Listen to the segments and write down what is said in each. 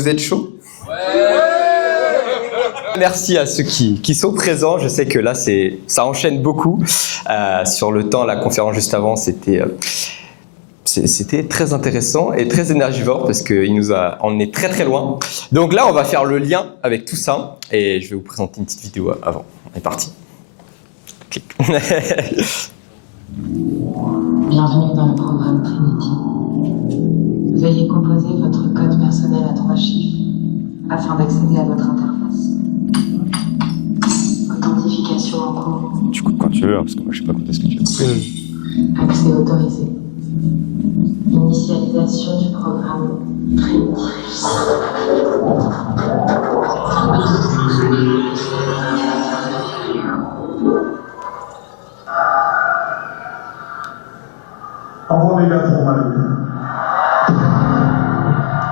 vous êtes chaud? Merci à ceux qui sont présents. Je sais que là, ça enchaîne beaucoup. Sur le temps, la conférence juste avant, c'était très intéressant et très énergivore parce qu'il nous a emmené très très loin. Donc là, on va faire le lien avec tout ça et je vais vous présenter une petite vidéo avant. On est parti. Clic. Bienvenue dans le programme Trinity. Veuillez composer votre code personnel à 3 chiffres afin d'accéder à votre interface. Authentification en cours. Tu coupes quand tu veux, hein, parce que moi je sais pas quand est-ce que tu veux. Accès autorisé. Initialisation du programme Trinity. Au revoir les gars, pour mal.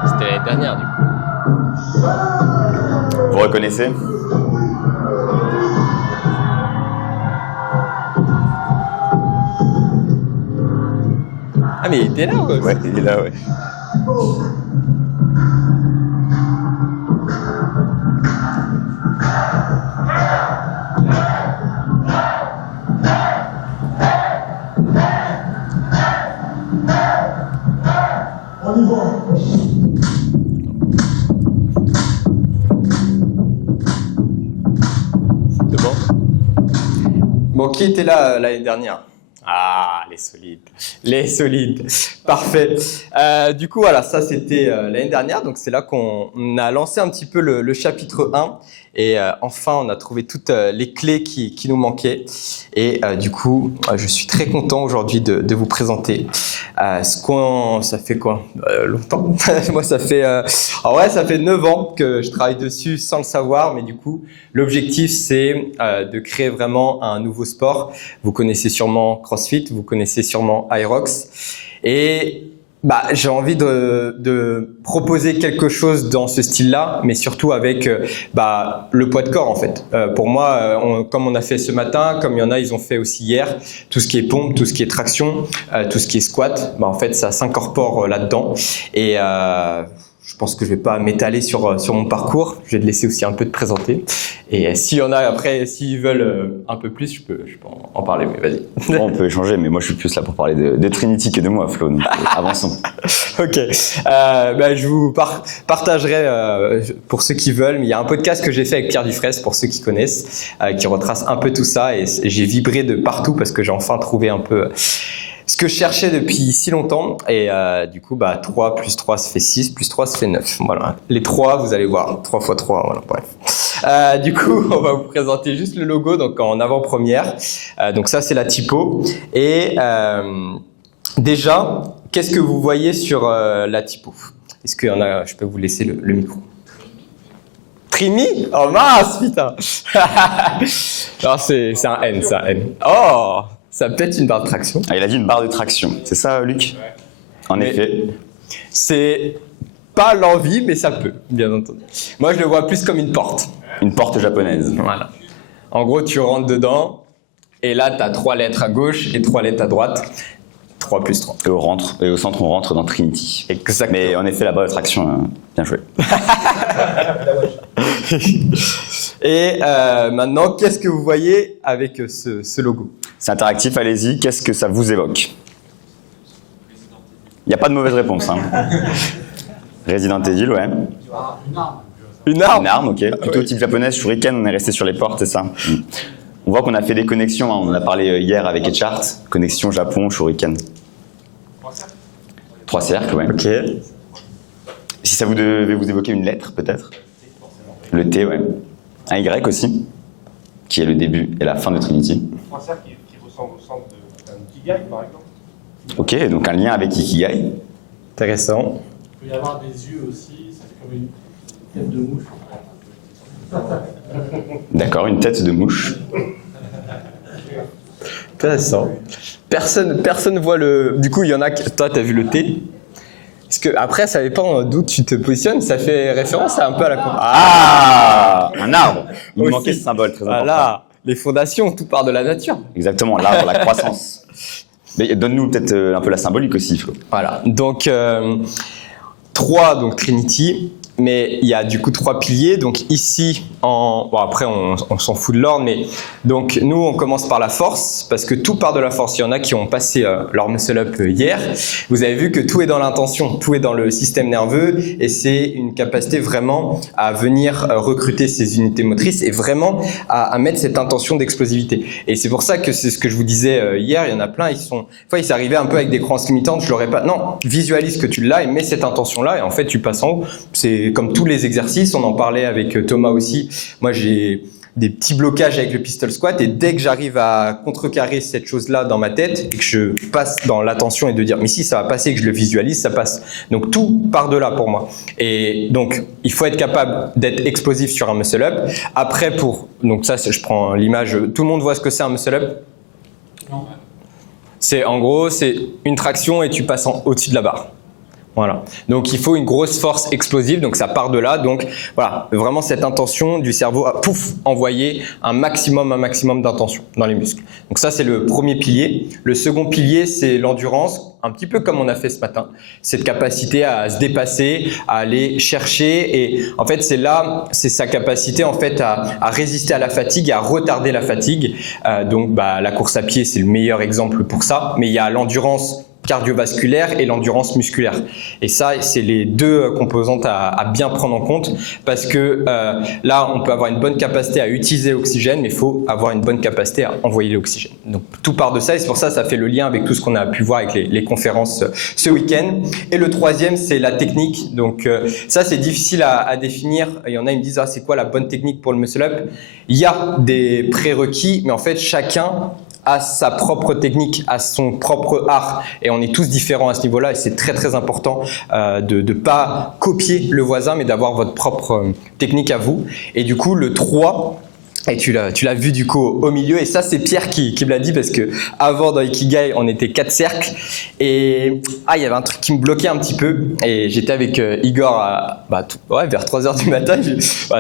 C'était l'année dernière du coup. Vous reconnaissez? Ah mais il était là ouais. Ouais, il est là, ouais. On y va. C'est bon. Bon, qui était là l'année dernière? Ah, les solides. Les solides. Parfait. Du coup, voilà, ça c'était l'année dernière. Donc, c'est là qu'on a lancé un petit peu le chapitre 1. Et enfin, on a trouvé toutes les clés qui nous manquaient. Et du coup, je suis très content aujourd'hui de vous présenter ça fait quoi? Longtemps. Moi, ça fait ça fait 9 ans que je travaille dessus sans le savoir. Mais du coup, l'objectif, c'est de créer vraiment un nouveau sport. Vous connaissez sûrement CrossFit, vous connaissez sûrement Hyrox. Et j'ai envie de proposer quelque chose dans ce style-là, mais surtout avec le poids de corps en fait. Pour moi, comme on a fait ce matin, comme il y en a, ils ont fait aussi hier, tout ce qui est pompe, tout ce qui est traction, tout ce qui est squat, en fait, ça s'incorpore là-dedans. Et je pense que je vais pas m'étaler sur mon parcours. Je vais te laisser aussi un peu te présenter. Et s'il y en a après, s'ils veulent un peu plus, je peux en parler. Mais vas-y. Bon, on peut échanger, mais moi je suis plus là pour parler de Trinity que de moi, Flo. Donc avançons. Ok. Je vous partagerai pour ceux qui veulent. Mais il y a un podcast que j'ai fait avec Pierre Dufresne pour ceux qui connaissent, qui retrace un peu tout ça. Et j'ai vibré de partout parce que j'ai enfin trouvé un peu ce que je cherchais depuis si longtemps. Et du coup, 3 plus 3 ça fait 6, plus 3 ça fait 9. Voilà. Les 3, vous allez voir, 3 fois 3, voilà, bref. Du coup, on va vous présenter juste le logo donc en avant-première. Donc ça, c'est la typo. Et déjà, qu'est-ce que vous voyez sur la typo? Est-ce qu'il y en a? Je peux vous laisser le micro. Trini? Oh mince, putain. Non, c'est un N, c'est un N. Oh, ça a peut-être une barre de traction. Ah, il a dit une barre de traction. C'est ça, Luc? En effet. C'est pas l'envie, mais ça peut, bien entendu. Moi, je le vois plus comme une porte. Une porte japonaise. Voilà. En gros, tu rentres dedans, et là, tu as 3 lettres à gauche et 3 lettres à droite. 3 plus 3. Et au centre, on rentre dans Trinity. Exactement. Mais en effet, la barre de traction, bien joué. Et maintenant, qu'est-ce que vous voyez avec ce logo? C'est interactif, allez-y. Qu'est-ce que ça vous évoque? Il n'y a pas de mauvaise réponse. Hein. Resident Evil, ouais. Une arme. Une arme, ok. Plutôt type japonaise, shuriken, on est resté sur les portes, c'est ça. On voit qu'on a fait des connexions, hein. On en a parlé hier avec Etchart. Connexion Japon, shuriken. 3 cercles, ouais. Ok. Si ça vous devait vous évoquer une lettre, peut-être? Le T, ouais. Un Y aussi, qui est le début et la fin de Trinity. 3 cercles qui ressemblent au centre d'un Ikigai, par exemple. Ok, donc un lien avec Ikigai. Intéressant. Il peut y avoir des yeux aussi, ça fait comme une tête de mouche. D'accord, une tête de mouche. Intéressant. Personne voit le... Du coup, il y en a... Toi, tu as vu le T. Parce que après, ça dépend d'où tu te positionnes. Ça fait référence un peu à la... Ah, un arbre. Il nous Aussi. manquait ce symbole très important. Voilà. Les fondations, tout part de la nature. Exactement, l'arbre, la croissance. Mais donne-nous peut-être un peu la symbolique aussi, Flo. Voilà. Donc, 3, donc Trinity. mais il y a du coup 3 piliers. Donc ici, bon, après on s'en fout de l'ordre, mais donc nous on commence par la force, parce que tout part de la force. Il y en a qui ont passé leur muscle up hier. Vous avez vu que tout est dans l'intention, tout est dans le système nerveux, et c'est une capacité vraiment à venir recruter ces unités motrices et vraiment à mettre cette intention d'explosivité. Et c'est pour ça que c'est ce que je vous disais hier, il y en a plein, ils arrivaient un peu avec des croyances limitantes, je l'aurais pas. Non, visualise que tu l'as et mets cette intention-là, et en fait tu passes en haut. C'est comme tous les exercices, on en parlait avec Thomas aussi. Moi j'ai des petits blocages avec le pistol squat, et dès que j'arrive à contrecarrer cette chose-là dans ma tête et que je passe dans l'attention et de dire mais si ça va passer, que je le visualise, ça passe. Donc tout part de là pour moi. Et donc il faut être capable d'être explosif sur un muscle up. Après donc ça je prends l'image, tout le monde voit ce que c'est un muscle up? Non. C'est en gros c'est une traction et tu passes au-dessus de la barre. Voilà. Donc il faut une grosse force explosive, donc ça part de là. Donc voilà, vraiment cette intention du cerveau à envoyer un maximum d'intention dans les muscles. Donc ça c'est le premier pilier. Le second pilier c'est l'endurance, un petit peu comme on a fait ce matin. Cette capacité à se dépasser, à aller chercher, et en fait c'est sa capacité en fait à résister à la fatigue et à retarder la fatigue. Donc la course à pied c'est le meilleur exemple pour ça, mais il y a l'endurance cardiovasculaire et l'endurance musculaire. Et ça, c'est les deux composantes à bien prendre en compte, parce que là, on peut avoir une bonne capacité à utiliser l'oxygène, mais il faut avoir une bonne capacité à envoyer l'oxygène. Donc tout part de ça, et c'est pour ça ça fait le lien avec tout ce qu'on a pu voir avec les conférences ce week-end. Et le troisième, c'est la technique. Donc ça, c'est difficile à définir. Il y en a, ils me disent, c'est quoi la bonne technique pour le muscle-up? Il y a des prérequis, mais en fait, chacun a sa propre technique, a son propre art, et on est tous différents à ce niveau-là, et c'est très très important de ne pas copier le voisin, mais d'avoir votre propre technique à vous. Et du coup, le 3, et tu l'as vu du coup au milieu, et ça c'est Pierre qui me l'a dit, parce que avant dans Ikigai on était 4 cercles, et il y avait un truc qui me bloquait un petit peu, et j'étais avec Igor vers 3h du matin.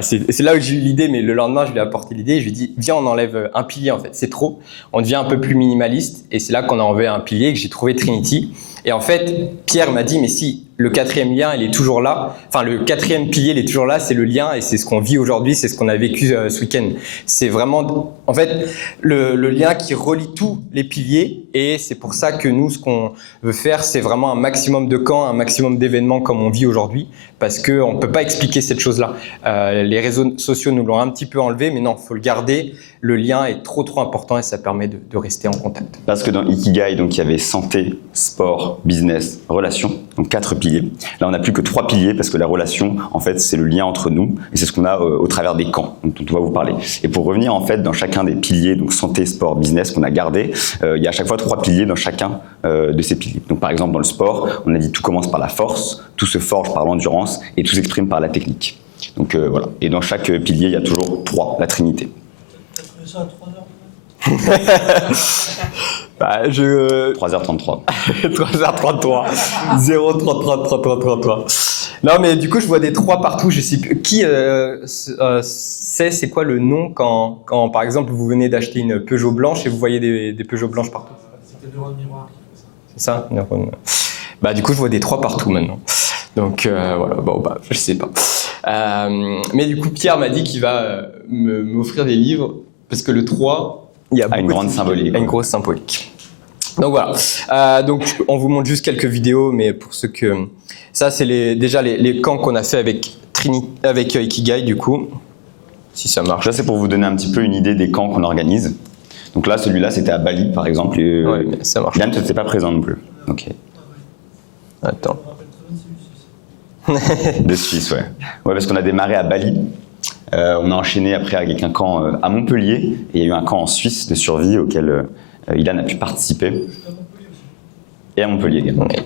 C'est là où j'ai eu l'idée, mais le lendemain je lui ai apporté l'idée, je lui ai dit viens on enlève un pilier, en fait c'est trop, on devient un peu plus minimaliste, et c'est là qu'on a enlevé un pilier, que j'ai trouvé Trinity. Et en fait Pierre m'a dit mais si le 4e lien il est toujours là, enfin le 4e pilier il est toujours là, c'est le lien, et c'est ce qu'on vit aujourd'hui, c'est ce qu'on a vécu ce week-end. C'est vraiment en fait le lien qui relie tous les piliers, et c'est pour ça que nous ce qu'on veut faire c'est vraiment un maximum de camps, un maximum d'événements comme on vit aujourd'hui, parce qu'on ne peut pas expliquer cette chose-là. Les réseaux sociaux nous l'ont un petit peu enlevé, mais non, il faut le garder. Le lien est trop important, et ça permet de rester en contact. Parce que dans Ikigai, donc, il y avait santé, sport, business, relation, donc 4 piliers. Là, on n'a plus que 3 piliers, parce que la relation, en fait, c'est le lien entre nous, et c'est ce qu'on a au travers des camps, dont on va vous parler. Et pour revenir, en fait, dans chacun des piliers, donc santé, sport, business, qu'on a gardé, il y a à chaque fois 3 piliers dans chacun de ces piliers. Donc, par exemple, dans le sport, on a dit tout commence par la force, tout se forge par l'endurance, et tout s'exprime par la technique. Donc, voilà. Et dans chaque pilier, il y a toujours 3, la trinité. Ça à 3h. 3h33. 3h33. 033. Non, mais du coup, je vois des 3 partout. Je sais plus qui c'est quoi le nom quand par exemple vous venez d'acheter une Peugeot blanche et vous voyez des Peugeot blanches partout. C'était Neuron Miroir qui fait ça. C'est ça, Neuron. Du coup, je vois des 3 partout maintenant. Donc voilà, je sais pas. Mais du coup, Pierre m'a dit qu'il va m'offrir des livres, parce que le 3, il y a une grande symbolique. Une grosse symbolique. Donc voilà. Donc on vous montre juste quelques vidéos, mais pour ceux que ça c'est déjà les camps qu'on a fait avec Ikigai du coup. Si ça marche. Ça c'est pour vous donner un petit peu une idée des camps qu'on organise. Donc là, celui-là, c'était à Bali par exemple. Et, ouais, mais ça marche. Yann n'était pas présent non plus. Ok. Attends. De Suisse, ouais. Ouais, parce qu'on a démarré à Bali. On a enchaîné après avec un camp à Montpellier, et il y a eu un camp en Suisse de survie auquel Ilan a pu participer. Et à Montpellier également. Ouais.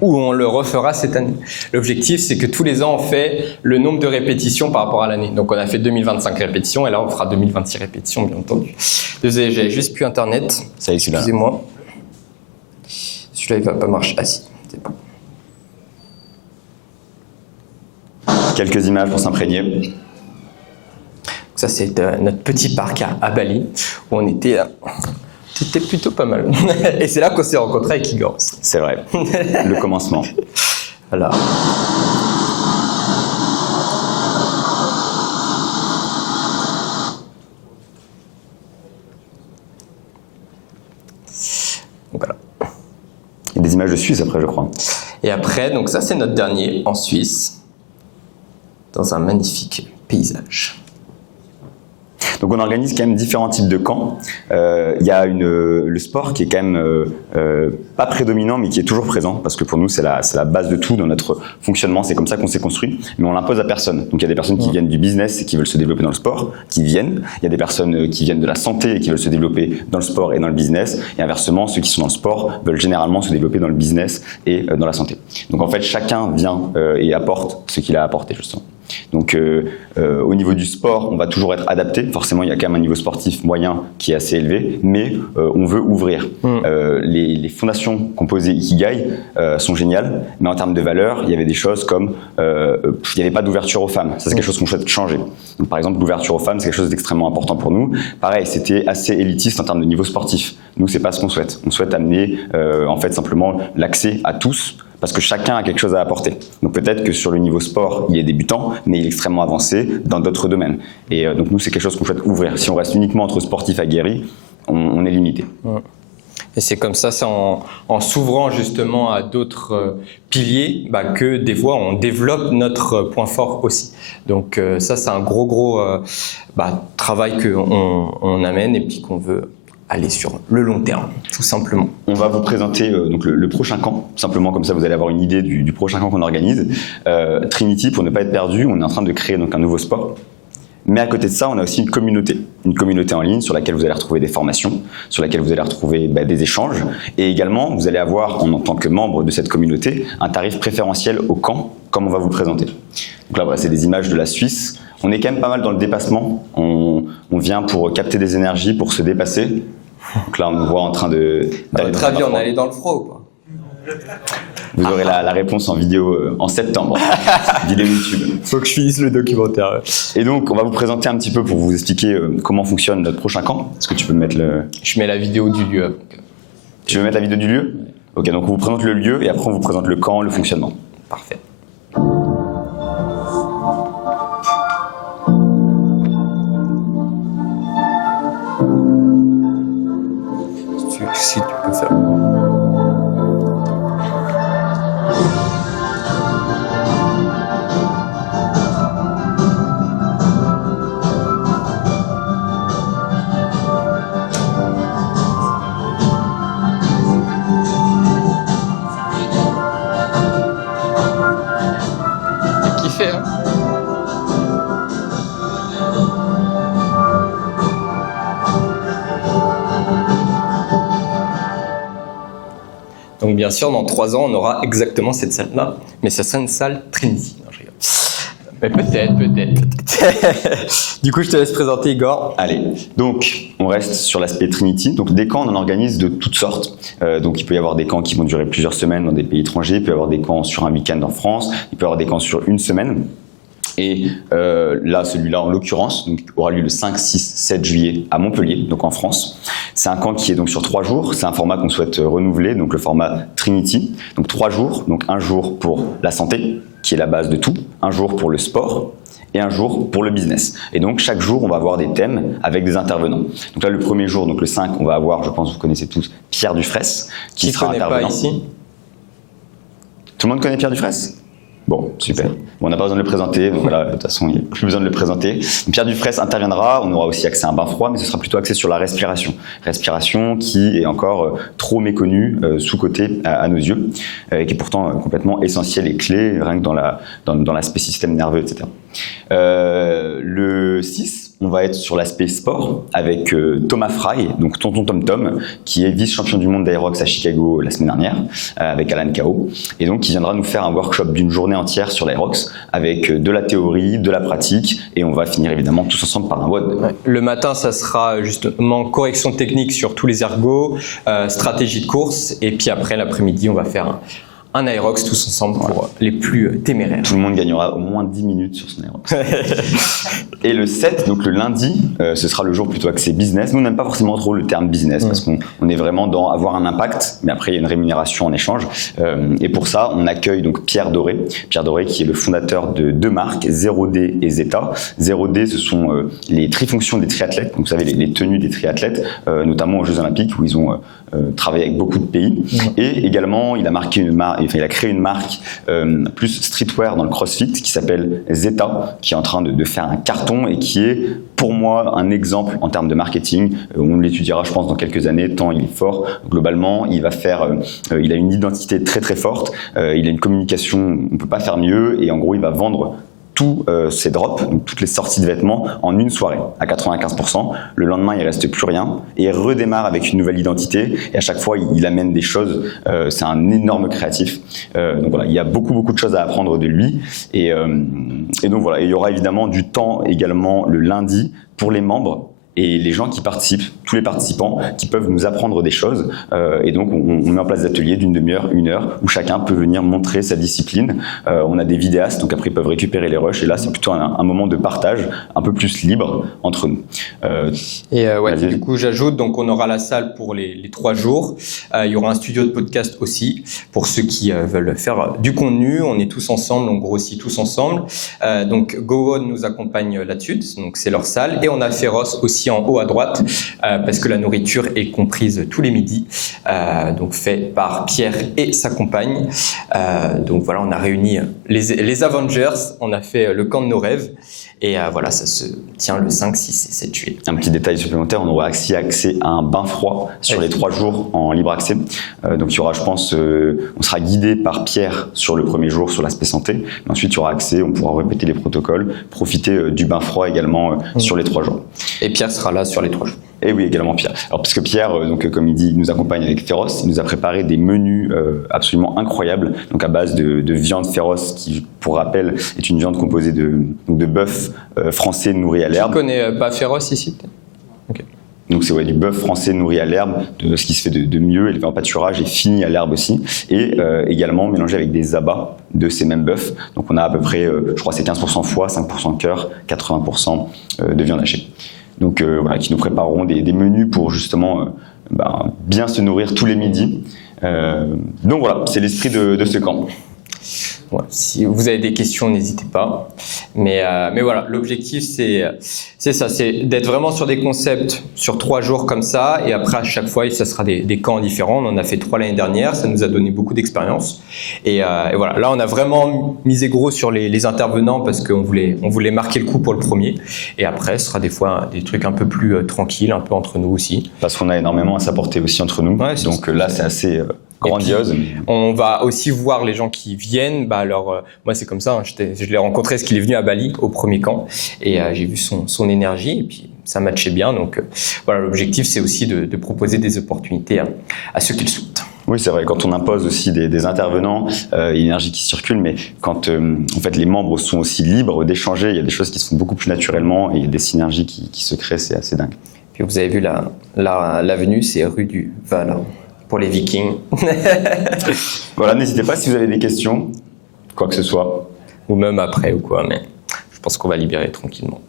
Où on le refera cette année. L'objectif, c'est que tous les ans, on fait le nombre de répétitions par rapport à l'année. Donc, on a fait 2025 répétitions, et là, on fera 2026 répétitions, bien entendu. Désolé, j'avais juste plus Internet. Ça y est, celui-là. Excusez-moi. Celui-là, il va pas marcher. Ah si, c'est bon. Quelques images pour s'imprégner. Ça, c'est notre petit parc à Bali, où on était C'était plutôt pas mal. Et c'est là qu'on s'est rencontrés avec Igor aussi. C'est vrai, le commencement. Voilà. Donc voilà. Il y a des images de Suisse après, je crois. Et après, donc ça c'est notre dernier en Suisse, dans un magnifique paysage. Donc on organise quand même différents types de camps. Il y a le sport qui est quand même pas prédominant, mais qui est toujours présent, parce que pour nous c'est la base de tout dans notre fonctionnement. C'est comme ça qu'on s'est construit, mais on l'impose à personne. Donc il y a des personnes qui viennent du business et qui veulent se développer dans le sport, qui viennent. Il y a des personnes qui viennent de la santé et qui veulent se développer dans le sport et dans le business. Et inversement, ceux qui sont dans le sport veulent généralement se développer dans le business et dans la santé. Donc en fait, chacun vient et apporte ce qu'il a apporté justement. Donc au niveau du sport, on va toujours être adapté. Forcément, il y a quand même un niveau sportif moyen qui est assez élevé, mais on veut ouvrir. Les fondations composées Ikigai sont géniales, mais en termes de valeur, il y avait des choses comme il n'y avait pas d'ouverture aux femmes. Ça, c'est quelque chose qu'on souhaite changer. Donc, par exemple, l'ouverture aux femmes, c'est quelque chose d'extrêmement important pour nous. Pareil, c'était assez élitiste en termes de niveau sportif. Nous, c'est pas ce qu'on souhaite. On souhaite amener en fait simplement l'accès à tous, parce que chacun a quelque chose à apporter. Donc peut-être que sur le niveau sport, il est débutant, mais il est extrêmement avancé dans d'autres domaines. Et donc nous, c'est quelque chose qu'on souhaite ouvrir. Si on reste uniquement entre sportifs aguerris, on est limité. Et c'est comme ça, c'est en s'ouvrant justement à d'autres piliers, que des fois on développe notre point fort aussi. Donc ça, c'est un gros travail qu'on amène et puis qu'on veut aller sur le long terme, tout simplement. On va vous présenter donc le prochain camp, simplement comme ça vous allez avoir une idée du prochain camp qu'on organise. Trinity, pour ne pas être perdu, on est en train de créer donc un nouveau sport. Mais à côté de ça, on a aussi une communauté en ligne sur laquelle vous allez retrouver des formations, sur laquelle vous allez retrouver des échanges. Et également, vous allez avoir, en tant que membre de cette communauté, un tarif préférentiel au camp, comme on va vous le présenter. Donc là, voilà, c'est des images de la Suisse. On est quand même pas mal dans le dépassement. On vient pour capter des énergies, pour se dépasser. Donc là, on nous voit en train de... À votre avis, on est allé dans le froid ou pas? Vous aurez la réponse en vidéo en septembre, vidéo YouTube. Faut que je finisse le documentaire. Et donc, on va vous présenter un petit peu pour vous expliquer comment fonctionne notre prochain camp. Est-ce que tu peux mettre le... Je mets la vidéo du lieu. Tu veux mettre la vidéo du lieu? Ok, donc on vous présente le lieu et après on vous présente le camp, le fonctionnement. Parfait. Si tu peux faire. T'as kiffé, hein? Donc bien sûr, dans 3 ans, on aura exactement cette salle-là, mais ça sera une salle Trinity. Non, je rigole. Mais peut-être. Du coup, je te laisse présenter Igor. Allez, donc on reste sur l'aspect Trinity. Donc des camps, on en organise de toutes sortes. Donc il peut y avoir des camps qui vont durer plusieurs semaines dans des pays étrangers, il peut y avoir des camps sur un week-end en France, il peut y avoir des camps sur une semaine. Et là, celui-là, en l'occurrence, aura lieu le 5, 6, 7 juillet à Montpellier, donc en France. C'est un camp qui est donc sur 3 jours. C'est un format qu'on souhaite renouveler, donc le format Trinity. Donc 3 jours, donc un jour pour la santé, qui est la base de tout, un jour pour le sport et un jour pour le business. Et donc chaque jour, on va avoir des thèmes avec des intervenants. Donc là, le premier jour, donc le 5, on va avoir, je pense que vous connaissez tous, Pierre Dufraisse, qui sera intervenant. Pas ici? Tout le monde connaît Pierre Dufraisse? Bon, super. Bon, on n'a pas besoin de le présenter, donc voilà, de toute façon, il n'y a plus besoin de le présenter. Pierre Dufraisse interviendra, on aura aussi accès à un bain froid, mais ce sera plutôt axé sur la respiration. Respiration qui est encore trop méconnue, sous-cotée à nos yeux, et qui est pourtant complètement essentielle et clé, rien que dans l'aspect système nerveux, etc. Le 6, on va être sur l'aspect sport avec Thomas Fry, donc Tonton Tom Tom, qui est vice-champion du monde d'Aerox à Chicago la semaine dernière, avec Alan Kao, et donc qui viendra nous faire un workshop d'une journée entière sur l'Aerox, avec de la théorie, de la pratique, et on va finir évidemment tous ensemble par un WOD. Ouais. Le matin, ça sera justement correction technique sur tous les ergos, stratégie de course, et puis après l'après-midi, on va faire un Aerox tous ensemble pour les plus téméraires. Tout le monde gagnera au moins 10 minutes sur son Aerox. Et le 7, donc le lundi, ce sera le jour plutôt axé business. Nous, on n'aime pas forcément trop le terme business parce qu'on est vraiment dans avoir un impact, mais après il y a une rémunération en échange. Et pour ça, on accueille donc Pierre Doré. Pierre Doré qui est le fondateur de deux marques, 0D et Zeta. 0D, ce sont les trifonctions des triathlètes, donc vous savez les tenues des triathlètes, notamment aux Jeux Olympiques où ils ont travaillé avec beaucoup de pays. Et également, il a créé une marque plus streetwear dans le CrossFit qui s'appelle Zeta, qui est en train de faire un carton et qui est pour moi un exemple en termes de marketing. On l'étudiera, je pense, dans quelques années, tant il est fort. Globalement, il a une identité très très forte, il a une communication, on peut pas faire mieux, et en gros, il va vendre tous ses drops, donc toutes les sorties de vêtements, en une soirée à 95%. Le lendemain, il reste plus rien et il redémarre avec une nouvelle identité. Et à chaque fois, il amène des choses. C'est un énorme créatif. Donc voilà, il y a beaucoup de choses à apprendre de lui. Et donc voilà, il y aura évidemment du temps également le lundi pour les membres. Et les gens qui participent, tous les participants, qui peuvent nous apprendre des choses. Et donc, on met en place des ateliers d'une demi-heure, 1 heure, où chacun peut venir montrer sa discipline. On a des vidéastes, donc après, ils peuvent récupérer les rushs. Et là, c'est plutôt un moment de partage un peu plus libre entre nous. Du coup, j'ajoute, donc on aura la salle pour les 3 jours. Il y aura un studio de podcast aussi, pour ceux qui veulent faire du contenu. On est tous ensemble, on grossit tous ensemble. Donc, GoOn nous accompagne là-dessus, donc c'est leur salle. Et on a Féroce aussi en haut à droite, parce que la nourriture est comprise tous les midis, donc fait par Pierre et sa compagne. Donc voilà, on a réuni les Avengers, on a fait le camp de nos rêves. Et voilà, ça se tient le 5, 6 et 7 juillet. Un petit détail supplémentaire, on aura accès à un bain froid sur les 3 jours en libre accès. Donc il y aura, je pense, on sera guidé par Pierre sur le premier jour sur l'aspect santé. Mais ensuite, il y aura accès, on pourra répéter les protocoles, profiter du bain froid également sur les 3 jours. Et Pierre sera là sur les 3 jours. Et oui, également Pierre. Alors parce que Pierre, donc comme il dit, il nous accompagne avec Féroce. Il nous a préparé des menus absolument incroyables, donc à base de viande féroce, qui, pour rappel, est une viande composée de bœuf français nourri à l'herbe. Tu connais pas Féroce ici? Okay. Donc c'est du bœuf français nourri à l'herbe, de ce qui se fait de mieux, élevé en pâturage et fini à l'herbe aussi, et également mélangé avec des abats de ces mêmes bœufs. Donc on a à peu près, je crois c'est 15% foie, 5% cœur, 80% de viande hachée. Donc voilà, qui nous prépareront des menus pour justement bien se nourrir tous les midis. Donc voilà, c'est l'esprit de ce camp. Ouais, si vous avez des questions, n'hésitez pas. Mais voilà, l'objectif c'est ça, c'est d'être vraiment sur des concepts sur 3 jours comme ça, et après à chaque fois, ça sera des camps différents. On en a fait 3 l'année dernière, ça nous a donné beaucoup d'expérience. Et voilà, là on a vraiment misé gros sur les intervenants parce qu'on voulait marquer le coup pour le premier. Et après, ce sera des fois des trucs un peu plus tranquilles, un peu entre nous aussi. Parce qu'on a énormément à s'apporter aussi entre nous. Ouais, donc là, c'est assez grandiose. Puis, on va aussi voir les gens qui viennent. Moi, c'est comme ça. Hein, je l'ai rencontré parce qu'il est venu à Bali au premier camp et j'ai vu son énergie et puis ça matchait bien. Donc voilà, l'objectif, c'est aussi de proposer des opportunités à ceux qui le souhaitent. Oui, c'est vrai. Quand on impose aussi des intervenants, il y a une énergie qui circule, mais quand en fait les membres sont aussi libres d'échanger, il y a des choses qui se font beaucoup plus naturellement et il y a des synergies qui se créent. C'est assez dingue. Puis vous avez vu l'avenue, c'est rue du Val. Pour les Vikings. Voilà, n'hésitez pas si vous avez des questions, quoi que ce soit. Ou même après ou quoi, mais je pense qu'on va libérer tranquillement.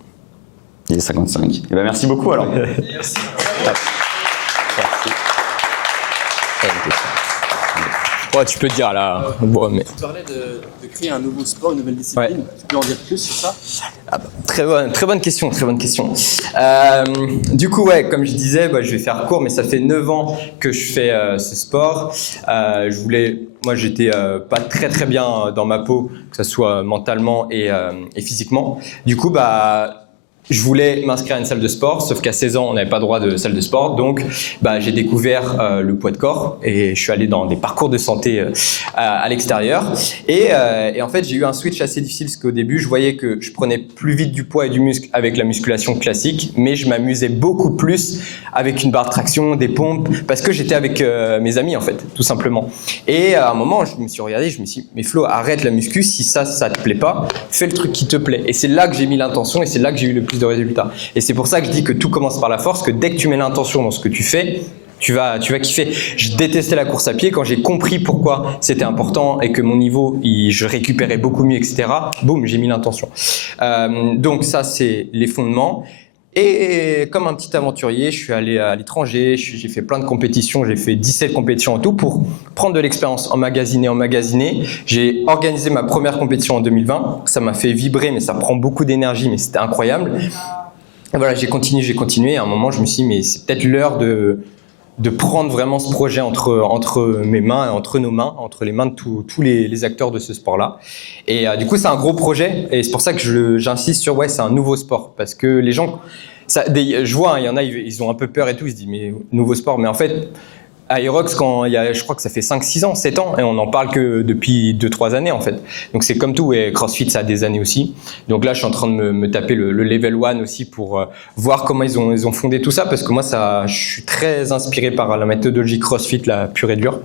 Il est 55. Et merci beaucoup alors. Merci. Ouais, tu peux dire là. Bon, mais... Tu parlais de créer un nouveau sport, une nouvelle discipline. Ouais. Tu peux en dire plus sur ça? Très bonne question. Du coup, ouais, comme je disais, je vais faire court, mais ça fait 9 ans que je fais ce sport. Moi, j'étais pas très bien dans ma peau, que ce soit mentalement et physiquement. Du coup, je voulais m'inscrire à une salle de sport, sauf qu'à 16 ans, on n'avait pas droit de salle de sport. Donc, j'ai découvert le poids de corps et je suis allé dans des parcours de santé à l'extérieur. Et en fait, j'ai eu un switch assez difficile parce qu'au début, je voyais que je prenais plus vite du poids et du muscle avec la musculation classique, mais je m'amusais beaucoup plus avec une barre de traction, des pompes, parce que j'étais avec mes amis, en fait, tout simplement. Et à un moment, je me suis regardé, je me suis dit, mais Flo, arrête la muscu, si ça te plaît pas, fais le truc qui te plaît. Et c'est là que j'ai mis l'intention et c'est là que j'ai eu le plus de résultats. Et c'est pour ça que je dis que tout commence par la force, que dès que tu mets l'intention dans ce que tu fais, Tu vas kiffer. Je détestais la course à pied. Quand j'ai compris pourquoi c'était important et que mon niveau, je récupérais beaucoup mieux, etc. Boum, j'ai mis l'intention. Donc ça, c'est les fondements. Et comme un petit aventurier, je suis allé à l'étranger, j'ai fait plein de compétitions, j'ai fait 17 compétitions en tout pour prendre de l'expérience, emmagasiner. J'ai organisé ma première compétition en 2020, ça m'a fait vibrer, mais ça prend beaucoup d'énergie, mais c'était incroyable. Et voilà, j'ai continué. À un moment, je me suis dit, mais c'est peut-être l'heure de prendre vraiment ce projet entre mes mains, entre nos mains, entre les mains de tous les acteurs de ce sport-là. Et du coup, c'est un gros projet et c'est pour ça que j'insiste sur c'est un nouveau sport parce que les gens, je vois, il y en a, ils ont un peu peur et tout, ils se disent mais nouveau sport, mais en fait, Aerox, je crois que ça fait 5-6 ans, 7 ans, et on n'en parle que depuis 2-3 années en fait. Donc c'est comme tout, et CrossFit ça a des années aussi. Donc là je suis en train de me taper le level 1 aussi pour voir comment ils ont fondé tout ça, parce que moi je suis très inspiré par la méthodologie CrossFit, la pure et dure.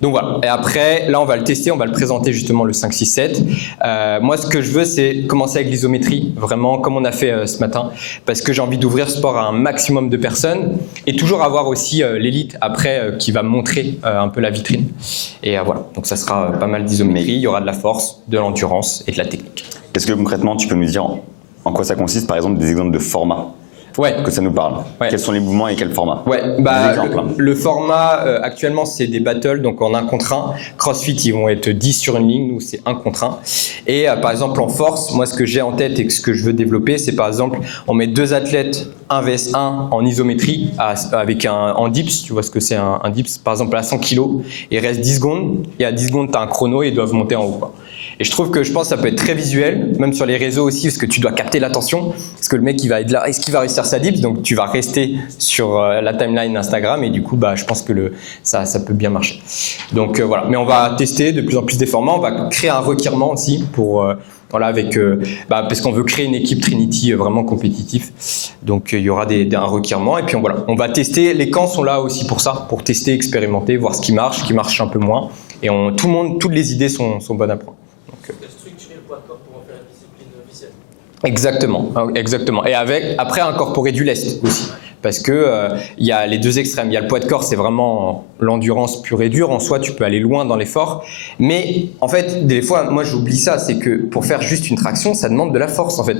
Donc voilà, et après là on va le tester, on va le présenter justement le 5-6-7. Moi ce que je veux c'est commencer avec l'isométrie, vraiment comme on a fait ce matin, parce que j'ai envie d'ouvrir ce sport à un maximum de personnes, et toujours avoir aussi l'élite après qui va montrer un peu la vitrine. Et voilà, donc ça sera pas mal d'isométrie, il y aura de la force, de l'endurance et de la technique. Est-ce que concrètement tu peux nous dire en quoi ça consiste, par exemple des exemples de formats que ça nous parle? Quels sont les mouvements et quel format? Le format actuellement c'est des battles, donc en 1 contre 1. CrossFit ils vont être 10 sur une ligne, nous c'est 1 contre 1. Et par exemple en force, moi ce que j'ai en tête et ce que je veux développer, c'est par exemple on met 2 athlètes 1 vs 1 en isométrie avec en dips, tu vois ce que c'est un dips, par exemple à 100 kg, il reste 10 secondes, et à 10 secondes tu as un chrono et ils doivent monter en haut, quoi. Et je pense que ça peut être très visuel, même sur les réseaux aussi, parce que tu dois capter l'attention, parce que le mec il va être là, est-ce qu'il va réussir sa dips, donc tu vas rester sur la timeline Instagram, et du coup je pense que ça peut bien marcher. Donc voilà, mais on va tester de plus en plus des formats, on va créer un requirement aussi pour parce qu'on veut créer une équipe Trinity vraiment compétitive, donc il y aura un requirement, et puis on va tester. Les camps sont là aussi pour ça, pour tester, expérimenter, voir ce qui marche un peu moins, et toutes les idées sont bonnes à prendre. Structurer le poids de corps pour en faire une discipline visuelle. Exactement. Et après incorporer du lest aussi. Parce que il y a les deux extrêmes. Il y a le poids de corps, c'est vraiment l'endurance pure et dure. En soi, tu peux aller loin dans l'effort. Mais en fait, des fois, moi j'oublie ça, c'est que pour faire juste une traction, ça demande de la force en fait.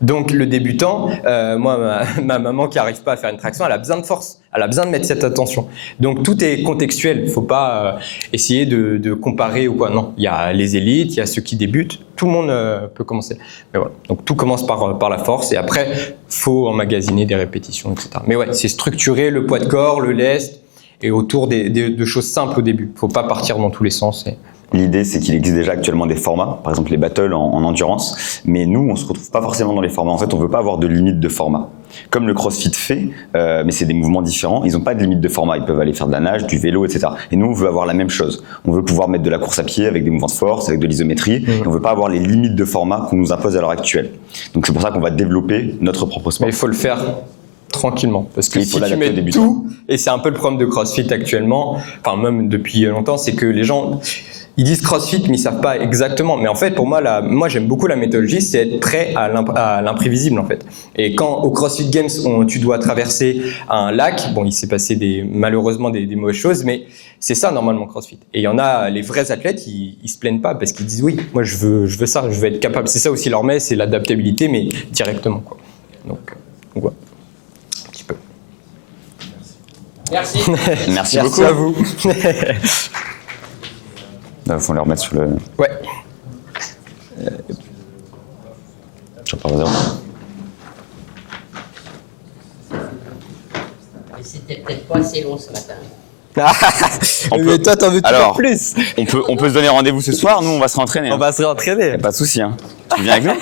Donc le débutant, moi ma maman qui n'arrive pas à faire une traction, elle a besoin de force, elle a besoin de mettre cette attention. Donc tout est contextuel, il ne faut pas essayer de comparer ou quoi. Non, il y a les élites, il y a ceux qui débutent, tout le monde peut commencer. Mais voilà. Donc tout commence par la force, et après faut emmagasiner des répétitions, etc. Mais ouais, c'est structurer le poids de corps, le lest, et autour de choses simples au début. Il ne faut pas partir dans tous les sens. L'idée, c'est qu'il existe déjà actuellement des formats, par exemple les battles en endurance, mais nous, on se retrouve pas forcément dans les formats. En fait, on veut pas avoir de limite de format. Comme le CrossFit fait, mais c'est des mouvements différents, ils n'ont pas de limite de format. Ils peuvent aller faire de la nage, du vélo, etc. Et nous, on veut avoir la même chose. On veut pouvoir mettre de la course à pied avec des mouvements de force, avec de l'isométrie, et on veut pas avoir les limites de format qu'on nous impose à l'heure actuelle. Donc c'est pour ça qu'on va développer notre propre sport. Mais il faut le faire tranquillement, parce que si tu mets tout, et c'est un peu le problème de CrossFit actuellement, enfin même depuis longtemps, c'est que les gens ils disent CrossFit mais ils savent pas exactement. Mais en fait pour moi j'aime beaucoup la méthodologie, c'est être prêt à l'imprévisible en fait. Et quand au CrossFit Games tu dois traverser un lac, bon il s'est passé malheureusement des mauvaises choses, mais c'est ça normalement CrossFit. Et il y en a, les vrais athlètes ils se plaignent pas parce qu'ils disent oui moi je veux ça, je veux être capable. C'est ça aussi leur mets, c'est l'adaptabilité mais directement quoi. Donc voilà. Merci. Merci beaucoup à vous. Il faut les remettre sur le... Ouais. Je repars à zéro. C'était peut-être pas assez long ce matin. Mais toi, t'en veux toujours plus. On peut se donner rendez-vous ce soir, nous on va se rentraîner. On va se réentraîner. Pas de souci. Tu viens avec nous?